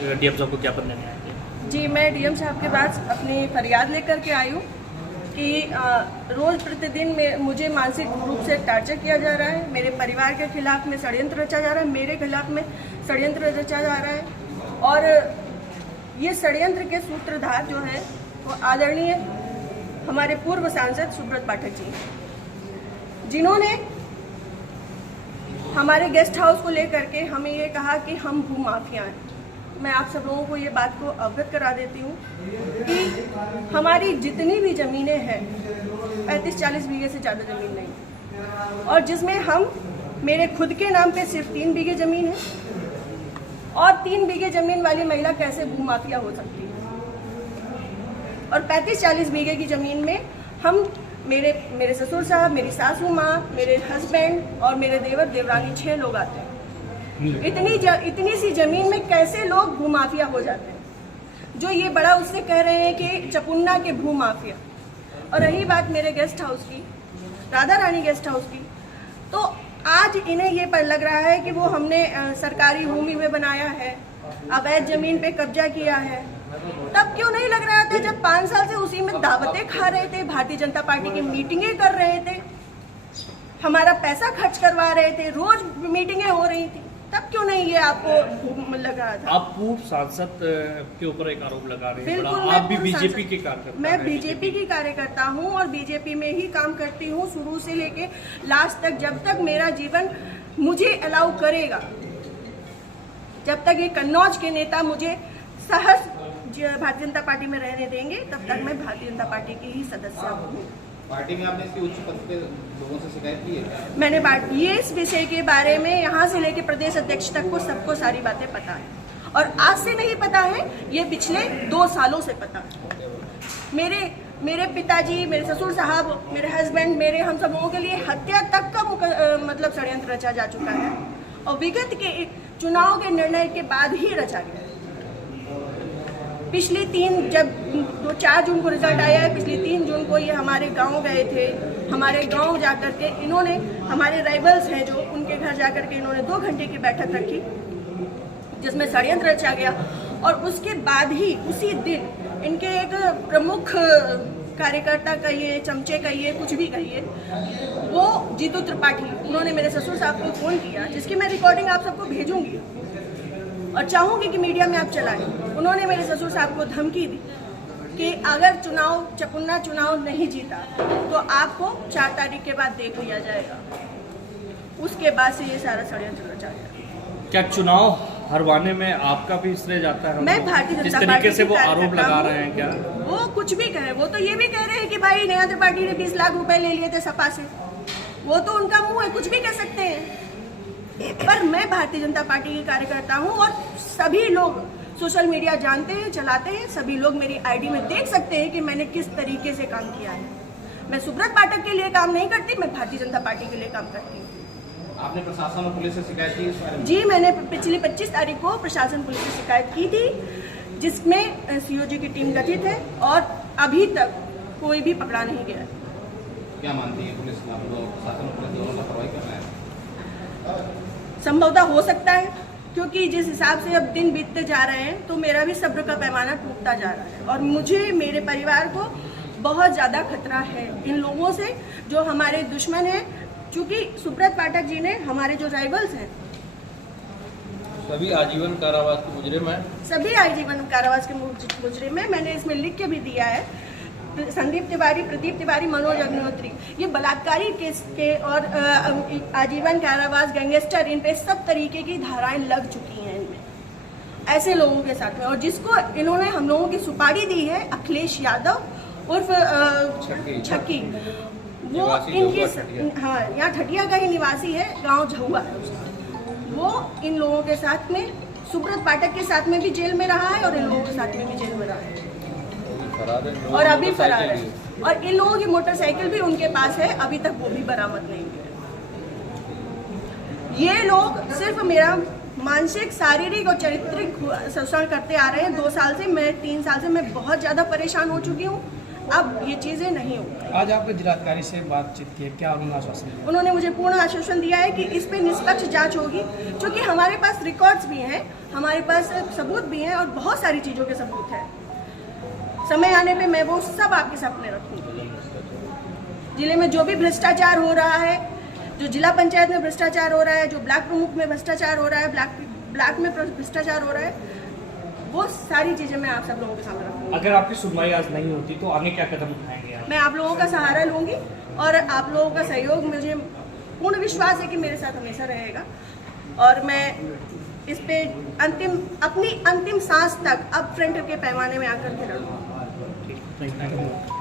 DM साहब को ज्ञापन देने आए थे? जी, मैं डीएम साहब के पास अपनी फरियाद लेकर के आई हूँ कि रोज़ प्रतिदिन में मुझे मानसिक रूप से टार्चर किया जा रहा है। मेरे परिवार के खिलाफ में षड्यंत्र रचा जा रहा है, मेरे खिलाफ में षड्यंत्र रचा जा रहा है। और ये षड्यंत्र के सूत्रधार जो है वो आदरणीय हमारे पूर्व सांसद सुब्रत पाठक जी, जिन्होंने हमारे गेस्ट हाउस को लेकर के हमें ये कहा कि हम भूमाफिया हैं। मैं आप सब लोगों को ये बात को अवगत करा देती हूँ कि हमारी जितनी भी ज़मीनें हैं 35-40 बीघे से ज़्यादा ज़मीन नहीं, और जिसमें हम मेरे खुद के नाम पे सिर्फ 3 बीघे ज़मीन है। और 3 बीघे ज़मीन वाली महिला कैसे भूमाफिया हो सकती है? और 35-40 बीघे की ज़मीन में हम मेरे ससुर साहब, मेरी सासू माँ, मेरे हस्बैंड और मेरे देवर देवरानी 6 लोग आते हैं। इतनी सी जमीन में कैसे लोग भूमाफिया हो जाते हैं? जो ये बड़ा उससे कह रहे हैं कि चपुन्ना के भूमाफिया। और रही बात मेरे गेस्ट हाउस की, राधा रानी गेस्ट हाउस की, तो आज इन्हें ये पर लग रहा है कि वो हमने सरकारी भूमि में बनाया है, अवैध जमीन पे कब्जा किया है। तब क्यों नहीं लग रहा था जब 5 साल से उसी में दावतें खा रहे थे, भारतीय जनता पार्टी की मीटिंगें कर रहे थे, हमारा पैसा खर्च करवा रहे थे, रोज मीटिंगें हो रही थी, तब क्यों नहीं ये आपको लग रहा था? आप पूर्व सांसद के ऊपर एक आरोप लगा रहे हैं। बिल्कुल, आप भी बीजेपी के कार्यकर्ता? मैं बीजेपी की कार्यकर्ता हूँ और बीजेपी में ही काम करती हूँ शुरू से लेके लास्ट तक। जब तक मेरा जीवन मुझे अलाउ करेगा, जब तक ये कन्नौज के नेता मुझे सहज भारतीय जनता पार्टी में रहने देंगे, तब तक मैं भारतीय जनता पार्टी की ही सदस्य हूँ। पार्टी में आपने इसकी उच्च पद पे लोगों से शिकायत की है? मैंने ये इस विषय के बारे में यहाँ से लेके प्रदेश अध्यक्ष तक को सबको सारी बातें पता है, और आज से नहीं पता है, ये पिछले 2 सालों से पता है। मेरे पिताजी, मेरे ससुर साहब, मेरे हस्बैंड, मेरे हम सब लोगों के लिए हत्या तक का मतलब षड्यंत्र रचा जा चुका है, और विगत के चुनाव के निर्णय के बाद ही रचा गया। पिछली 4 जून को रिजल्ट आया है, पिछली 3 जून को ये हमारे गांव गए थे। हमारे गांव जाकर के इन्होंने, हमारे राइवल्स हैं जो, उनके घर जाकर के इन्होंने 2 घंटे की बैठक रखी जिसमें षड्यंत्र रचा गया। और उसके बाद ही उसी दिन इनके एक प्रमुख कार्यकर्ता कहिए, चमचे कहिए, कुछ भी कहिए, वो जीतू त्रिपाठी, उन्होंने मेरे ससुर साहब को फ़ोन किया, जिसकी मैं रिकॉर्डिंग आप सबको भेजूंगी और चाहूंगी कि मीडिया में आप चलाएं। उन्होंने मेरे ससुर साहब को धमकी दी कि अगर चपुन्ना चुनाव नहीं जीता तो आपको 4 तारीख के बाद देख लिया जाएगा। उसके बाद से ये सारा षड्यंत्र रचा गया। क्या चुनाव हरवाने में आपका भी श्रेय जाता है? मैं भारतीय जनता पार्टी, जिस तरीके से वो आरोप लगा रहे हैं, क्या वो कुछ भी कहे, वो तो ये भी कह रहे हैं कि भाई नया त्रिपाठी ने 20 लाख रुपए ले लिए थे सपा से। वो तो उनका मुंह है, कुछ भी कह सकते हैं। पर मैं भारतीय जनता पार्टी की कार्यकर्ता हूं, और सभी लोग सोशल मीडिया जानते हैं, चलाते हैं, सभी लोग मेरी आईडी में देख सकते हैं कि मैंने किस तरीके से काम किया है। मैं सुब्रत पाठक के लिए काम नहीं करती, मैं भारतीय जनता पार्टी के लिए काम करती हूँ। आपने प्रशासन और पुलिस से शिकायत की इस बारे में? जी, मैंने पिछली 25 तारीख को प्रशासन पुलिस से शिकायत की थी, जिसमें सीओजी की टीम गठित है, और अभी तक कोई भी पकड़ा नहीं गया। क्या मानती है पुलिस? प्रशासन और पुलिस दोनों लापरवाही कर रहे हैं? संभवतः हो सकता है, क्योंकि जिस हिसाब से अब दिन बीतते जा रहे हैं तो मेरा भी सब्र का पैमाना टूटता जा रहा है, और मुझे, मेरे परिवार को बहुत ज़्यादा खतरा है इन लोगों से जो हमारे दुश्मन हैं। क्योंकि सुब्रत पाठक जी ने, हमारे जो राइवल्स हैं, सभी आजीवन कारावास के मुजरिम हैं। सभी आजीवन कारावास के मुजरिम हैं। मैंने इसमें लिख के भी दिया है, संदीप तिवारी, प्रदीप तिवारी, मनोज अग्निहोत्री, ये बलात्कारी केस के और आजीवन कारावास, गैंगस्टर, इन पे सब तरीके की धाराएं लग चुकी हैं इनमें, ऐसे लोगों के साथ में। और जिसको इन्होंने हम लोगों की सुपारी दी है, अखिलेश यादव उर्फ छक्की, वो इनके, हाँ, यहाँ ठटिया का ही निवासी है, गांव झहुआ है उसका। वो इन लोगों के साथ में, सुब्रत पाठक के साथ में भी जेल में रहा है, और इन लोगों के साथ में भी जेल में रहा है, और अभी फरार है। और इन लोगों की मोटरसाइकिल भी उनके पास है, अभी तक वो भी बरामद नहीं हुई है। ये लोग सिर्फ मेरा मानसिक, शारीरिक और चारित्रिक शोषण करते आ रहे हैं 2 साल से। मैं 3 साल से मैं बहुत ज़्यादा परेशान हो चुकी हूँ। अब ये चीज़ें नहीं होंगी। आज आपने जिलाधिकारी से बातचीत की है, क्या उन्होंने आश्वासन दिया? उन्होंने मुझे पूर्ण आश्वासन दिया है कि इस पे निष्पक्ष जांच होगी, क्योंकि हमारे पास रिकॉर्ड्स भी हैं, हमारे पास सबूत भी हैं और बहुत सारी चीज़ों के सबूत हैं। समय आने पे मैं वो सब आपके सामने रखूँगी। जिले में जो भी भ्रष्टाचार हो रहा है, जो जिला पंचायत में भ्रष्टाचार हो रहा है, जो ब्लॉक प्रमुख में भ्रष्टाचार हो रहा है, ब्लॉक में भ्रष्टाचार हो रहा है, वो सारी चीज़ें मैं आप सब लोगों के सामने रखूँगी। अगर आपकी सुनवाई आज नहीं होती तो आगे क्या कदम उठाएंगे आप? मैं आप लोगों का सहारा लूँगी और आप लोगों का सहयोग, मुझे पूर्ण विश्वास है कि मेरे साथ हमेशा रहेगा और मैं इस पे अपनी अंतिम सांस तक अब फ्रंट के पैमाने में आकर के लड़ूँगी। Thank you.